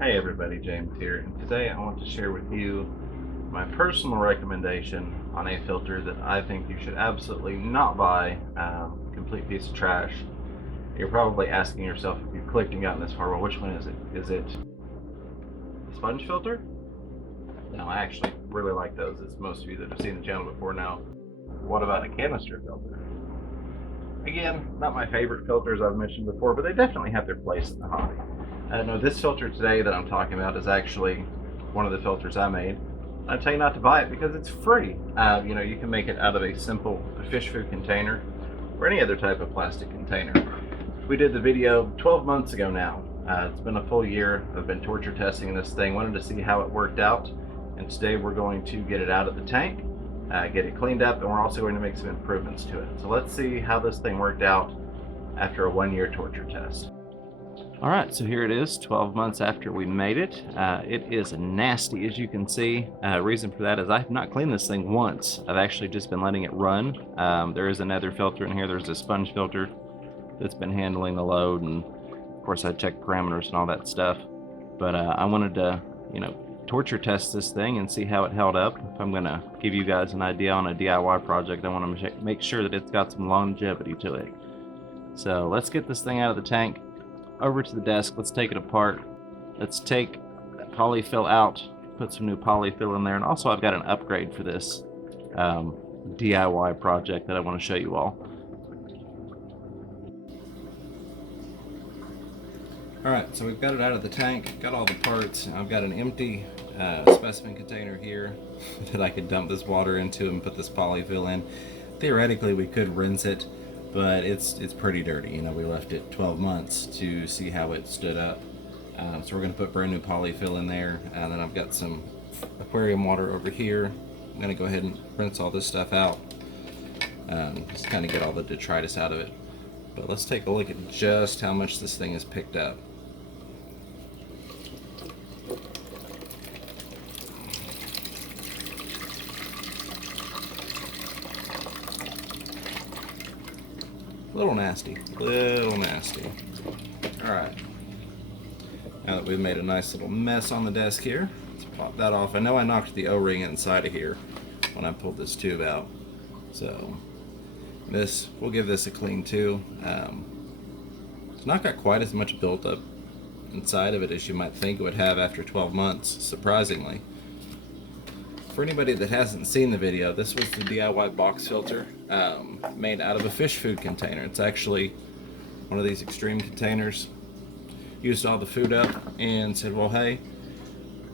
Hey everybody, James here, and today I want to share with you my personal recommendation on a filter that I think you should absolutely not buy. Complete piece of trash. You're probably asking yourself if you've clicked and gotten this far, well, which one is it? Is it the sponge filter? No, I actually really like those, as most of you that have seen the channel before know. What about a canister filter? Again, not my favorite filters I've mentioned before, but they definitely have their place in the hobby. No, this filter today that I'm talking about is actually one of the filters I made. I tell you not to buy it because it's free. You can make it out of a simple fish food container or any other type of plastic container. We did the video 12 months ago now. It's been a full year. I've been torture testing this thing, wanted to see how it worked out, and today we're going to get it out of the tank, get it cleaned up, and we're also going to make some improvements to it. So let's see how this thing worked out after a 1-year torture test. All right, so here it is, 12 months after we made it. It is nasty, as you can see. Reason for that is I have not cleaned this thing once. I've actually just been letting it run. There is another filter in here. There's a sponge filter that's been handling the load, and of course I checked parameters and all that stuff. But I wanted to, torture test this thing and see how it held up. If I'm gonna give you guys an idea on a DIY project, I want to make sure that it's got some longevity to it. So let's get this thing out of the tank, over to the desk. Let's take it apart. Let's take that polyfill out, put some new polyfill in there, and also I've got an upgrade for this DIY project that I want to show you all. Alright, so we've got it out of the tank, got all the parts. I've got an empty specimen container here that I could dump this water into and put this polyfill in. Theoretically we could rinse it, but it's pretty dirty. We left it 12 months to see how it stood up. So we're going to put brand new polyfill in there, and then I've got some aquarium water over here. I'm going to go ahead and rinse all this stuff out, just kind of get all the detritus out of it. But let's take a look at just how much this thing has picked up. Little nasty, little nasty. Alright, now that we've made a nice little mess on the desk here, let's pop that off. I know I knocked the O-ring inside of here when I pulled this tube out, so we'll give this a clean too. It's not got quite as much built up inside of it as you might think it would have after 12 months, surprisingly. For anybody that hasn't seen the video, this was the DIY box filter made out of a fish food container. It's actually one of these extreme containers. Used all the food up and said, well, hey,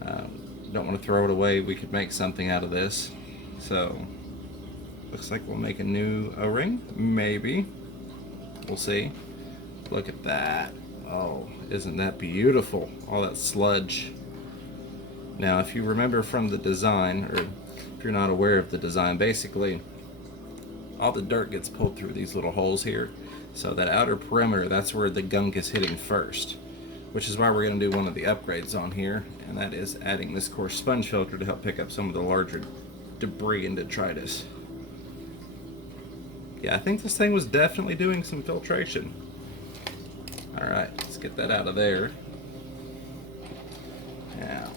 don't want to throw it away. We could make something out of this. So looks like we'll make a new O-ring, maybe. We'll see. Look at that. Oh, isn't that beautiful? All that sludge. Now, if you remember from the design, or if you're not aware of the design, basically all the dirt gets pulled through these little holes here. So that outer perimeter, that's where the gunk is hitting first, which is why we're going to do one of the upgrades on here, and that is adding this coarse sponge filter to help pick up some of the larger debris and detritus. Yeah, I think this thing was definitely doing some filtration. Alright, let's get that out of there. Now,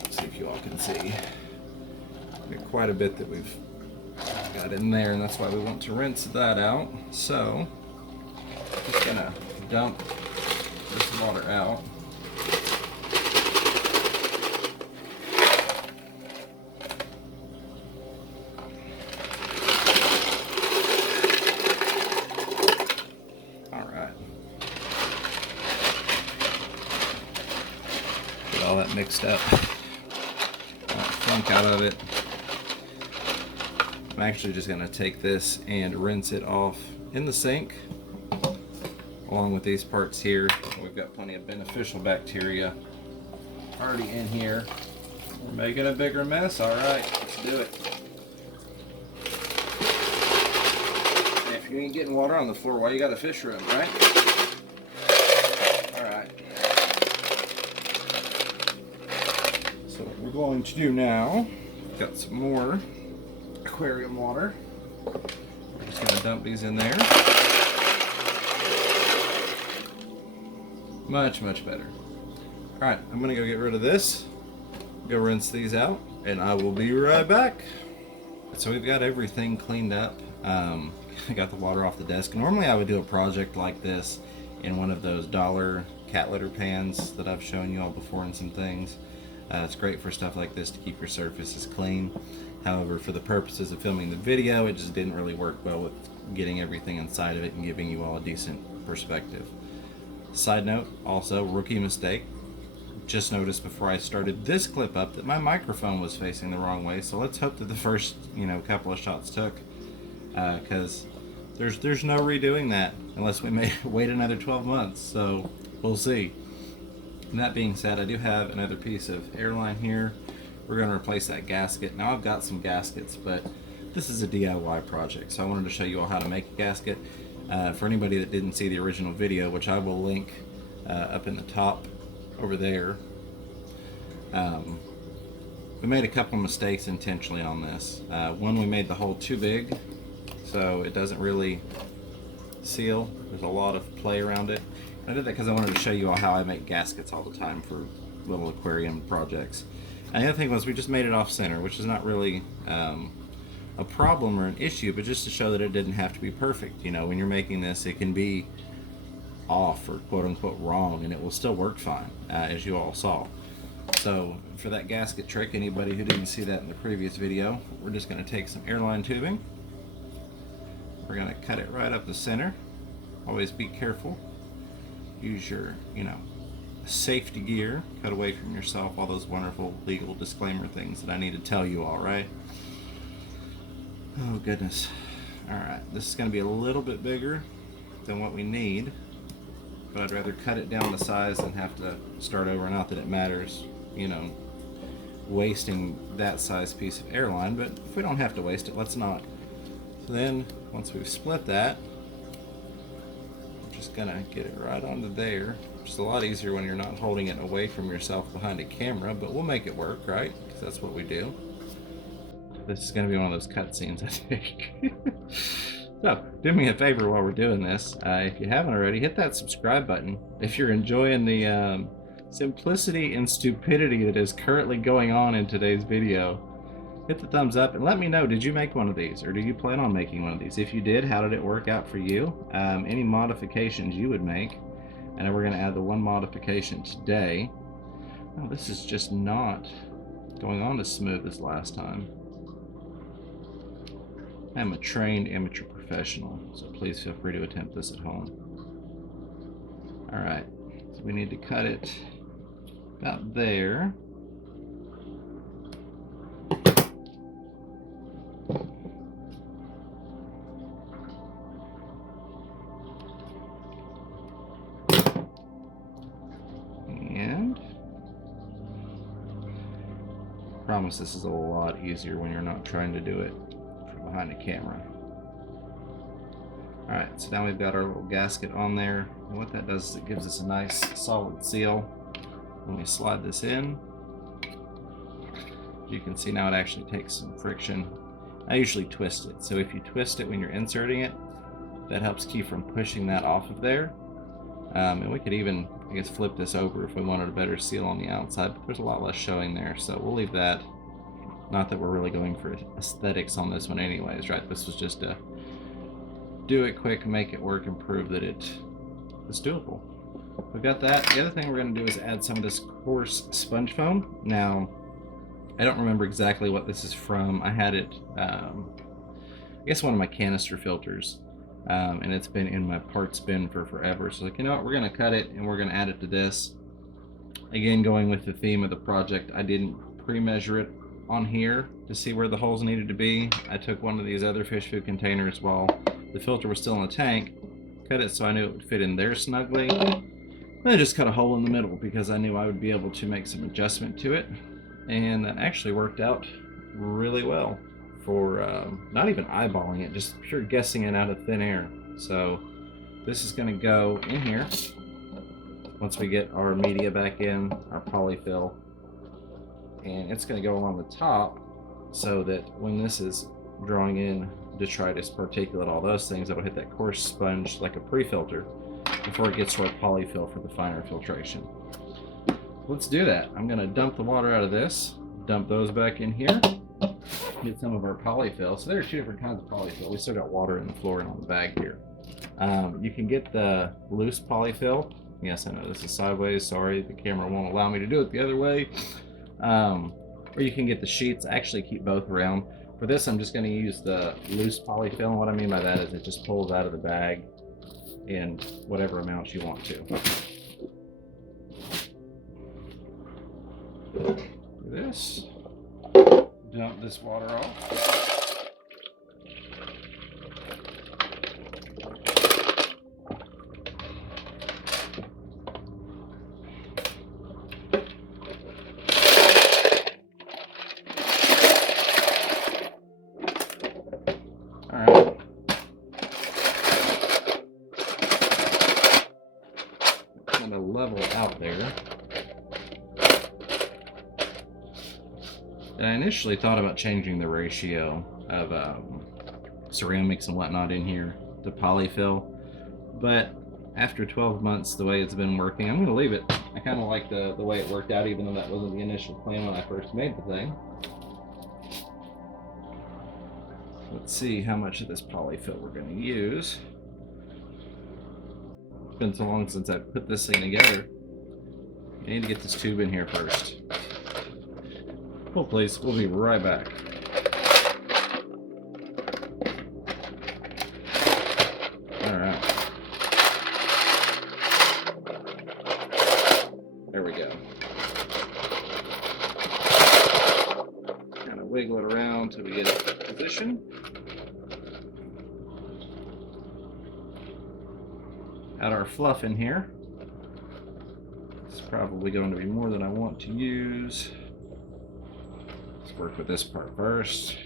let's see if you all can see. We've got quite a bit that we've got in there, and that's why we want to rinse that out. So, I'm just gonna dump this water out. All that mixed up, all that funk out of it. I'm actually just going to take this and rinse it off in the sink along with these parts here. We've got plenty of beneficial bacteria already in here. We're making a bigger mess. All right, let's do it. And if you ain't getting water on the floor, why you got a fish room, right? So what we're going to do now, we've got some more aquarium water. We're just going to dump these in there. Much, much better. All right, I'm gonna go get rid of this, go rinse these out, and I will be right back. So we've got everything cleaned up. I got the water off the desk. Normally I would do a project like this in one of those dollar cat litter pans that I've shown you all before in some things. It's great for stuff like this to keep your surfaces clean. However, for the purposes of filming the video, it just didn't really work well with getting everything inside of it and giving you all a decent perspective. Side note, also, rookie mistake. Just noticed before I started this clip up that my microphone was facing the wrong way, so let's hope that the first couple of shots took, because there's no redoing that unless we may wait another 12 months, so we'll see. And that being said, I do have another piece of airline here. We're going to replace that gasket. Now I've got some gaskets, but this is a DIY project, so I wanted to show you all how to make a gasket. For anybody that didn't see the original video, which I will link up in the top over there, we made a couple mistakes intentionally on this. One, we made the hole too big, so it doesn't really seal. There's a lot of play around it. I did that because I wanted to show you all how I make gaskets all the time for little aquarium projects. And the other thing was we just made it off center, which is not really a problem or an issue, but just to show that it didn't have to be perfect. When you're making this, it can be off or quote unquote wrong, and it will still work fine, as you all saw. So for that gasket trick, anybody who didn't see that in the previous video, we're just going to take some airline tubing. We're going to cut it right up the center. Always be careful. Use your, safety gear. Cut away from yourself all those wonderful legal disclaimer things that I need to tell you all, right? Oh goodness. Alright, this is going to be a little bit bigger than what we need, but I'd rather cut it down to size than have to start over. Not that it matters, wasting that size piece of airline, but if we don't have to waste it, let's not. So then, once we've split that, I'm just gonna get it right onto there, which is a lot easier when you're not holding it away from yourself behind a camera, but we'll make it work, right? Because that's what we do. This is gonna be one of those cutscenes, I think. So, do me a favor while we're doing this. If you haven't already, hit that subscribe button. If you're enjoying the simplicity and stupidity that is currently going on in today's video, hit the thumbs up and let me know, did you make one of these, or do you plan on making one of these? If you did, how did it work out for you? Any modifications you would make. And we're going to add the one modification today. Oh, this is just not going on as smooth as last time. I'm a trained amateur professional, so please feel free to attempt this at home. Alright, so we need to cut it about there. And I promise this is a lot easier when you're not trying to do it behind a camera. Alright, so now we've got our little gasket on there, and what that does is it gives us a nice solid seal. When we slide this in, you can see now it actually takes some friction. I usually twist it, so if you twist it when you're inserting it, that helps keep from pushing that off of there. And we could even, I guess, flip this over if we wanted a better seal on the outside, but there's a lot less showing there, so we'll leave that. Not that we're really going for aesthetics on this one anyways, right? This was just a do it quick, make it work, and prove that it is doable. We've got that. The other thing we're going to do is add some of this coarse sponge foam. Now, I don't remember exactly what this is from. I had it, I guess one of my canister filters, and it's been in my parts bin for forever. So like, you know what, we're going to cut it and we're going to add it to this. Again, going with the theme of the project, I didn't pre-measure it on here to see where the holes needed to be. I took one of these other fish food containers while the filter was still in the tank, cut it so I knew it would fit in there snugly, and I just cut a hole in the middle because I knew I would be able to make some adjustment to it, and that actually worked out really well for not even eyeballing it, just pure guessing it out of thin air. So this is going to go in here once we get our media back in, our polyfill, and it's going to go along the top so that when this is drawing in detritus, particulate, all those things, it'll hit that coarse sponge like a pre-filter before it gets to our polyfill for the finer filtration. let's do that. I'm going to dump the water out of this, dump those back in here, get some of our polyfill. So there's two different kinds of polyfill. We still got water in the floor and on the bag here. You can get the loose polyfill. Yes, I know this is sideways. Sorry, the camera won't allow me to do it the other way. Or you can get the sheets. I actually keep both around. For this, I'm just going to use the loose polyfill. And what I mean by that is it just pulls out of the bag in whatever amounts you want to. Do this. Dump this water off. Alright. Kind of level out there. And I initially thought about changing the ratio of ceramics and whatnot in here to polyfill, but after 12 months, the way it's been working, I'm going to leave it. I kind of like the way it worked out, even though that wasn't the initial plan when I first made the thing. Let's see how much of this polyfill we're going to use. It's been so long since I put this thing together. I need to get this tube in here first. Hold please, we'll be right back. Alright. There we go. Kind of wiggle it around till we get it in position. Add our fluff in here. It's probably going to be more than I want to use. Let's work with this part first.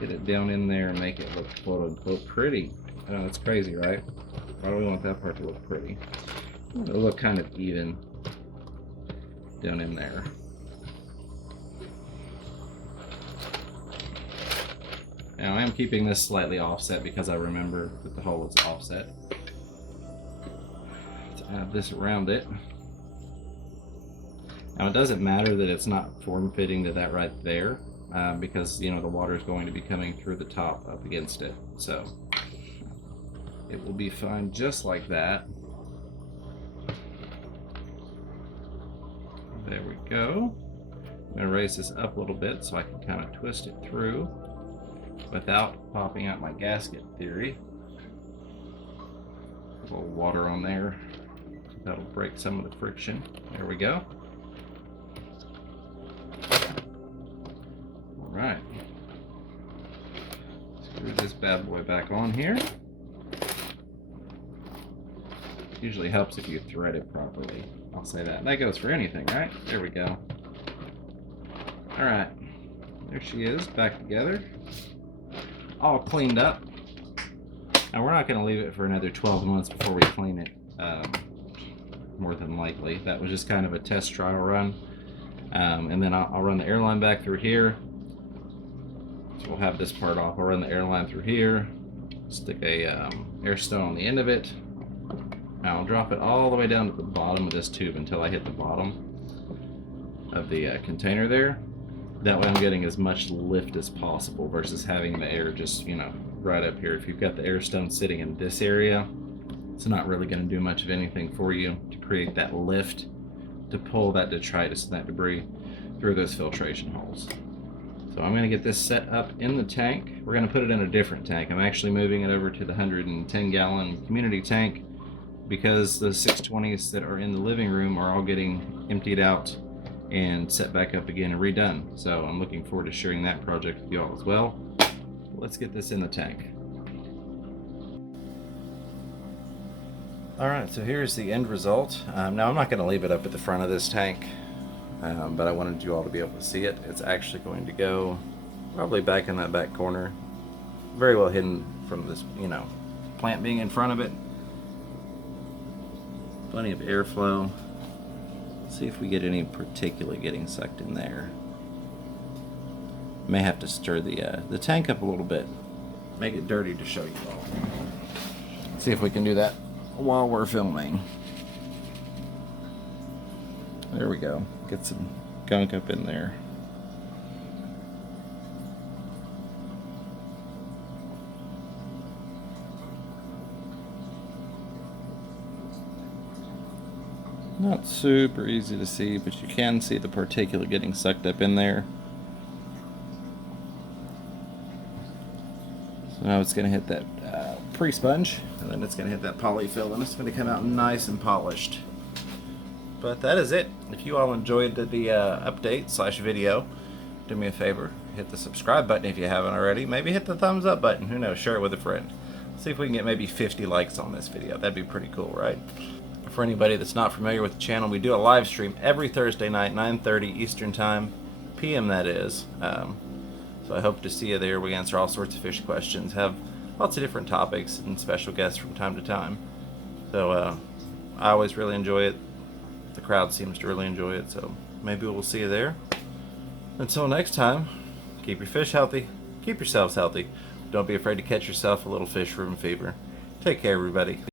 Get it down in there and make it look quote unquote pretty. I know that's crazy, right? Why do we want that part to look pretty? It'll look kind of even down in there. Now I am keeping this slightly offset because I remember that the hole is offset. Let's add this around it. Now it doesn't matter that it's not form-fitting to that right there, because you know the water is going to be coming through the top up against it, so it will be fine just like that. There we go. I'm going to raise this up a little bit so I can kind of twist it through without popping out my gasket theory. A little water on there. That'll break some of the friction. There we go. Alright. Screw this bad boy back on here. Usually helps if you thread it properly. I'll say that. That goes for anything, right? There we go. Alright. There she is, back together. All cleaned up. Now we're not going to leave it for another 12 months before we clean it, more than likely. That was just kind of a test trial run. And then I'll run the airline back through here. So we'll have this part off. I'll run the airline through here. Stick a air stone on the end of it. Now I'll drop it all the way down to the bottom of this tube until I hit the bottom of the container there. That way I'm getting as much lift as possible versus having the air just, you know, right up here. If you've got the air stone sitting in this area, it's not really going to do much of anything for you to create that lift to pull that detritus and that debris through those filtration holes. So I'm going to get this set up in the tank. We're going to put it in a different tank. I'm actually moving it over to the 110 gallon community tank because the 620s that are in the living room are all getting emptied out and set back up again and redone. So I'm looking forward to sharing that project with you all as well. Let's get this in the tank. Alright, so here's the end result. Now I'm not going to leave it up at the front of this tank, but I wanted you all to be able to see it. It's actually going to go probably back in that back corner. Very well hidden from this, you know, plant being in front of it. Plenty of airflow. See if we get any particulate getting sucked in there. May have to stir the tank up a little bit. make it dirty to show you all. See if we can do that while we're filming. There we go. Get some gunk up in there. Not super easy to see, but you can see the particulate getting sucked up in there. So now it's going to hit that pre-sponge, and then it's going to hit that polyfill, and it's going to come out nice and polished. But that is it. If you all enjoyed the update / video, do me a favor, hit the subscribe button if you haven't already. Maybe hit the thumbs up button. Who knows? Share it with a friend. See if we can get maybe 50 likes on this video. That'd be pretty cool, right? For anybody that's not familiar with the channel, we do a live stream every Thursday night, 9:30 Eastern Time, PM that is. So I hope to see you there. We answer all sorts of fish questions, have lots of different topics and special guests from time to time. So I always really enjoy it. The crowd seems to really enjoy it, so maybe we'll see you there. Until next time, keep your fish healthy, keep yourselves healthy. Don't be afraid to catch yourself a little fish room fever. Take care, everybody.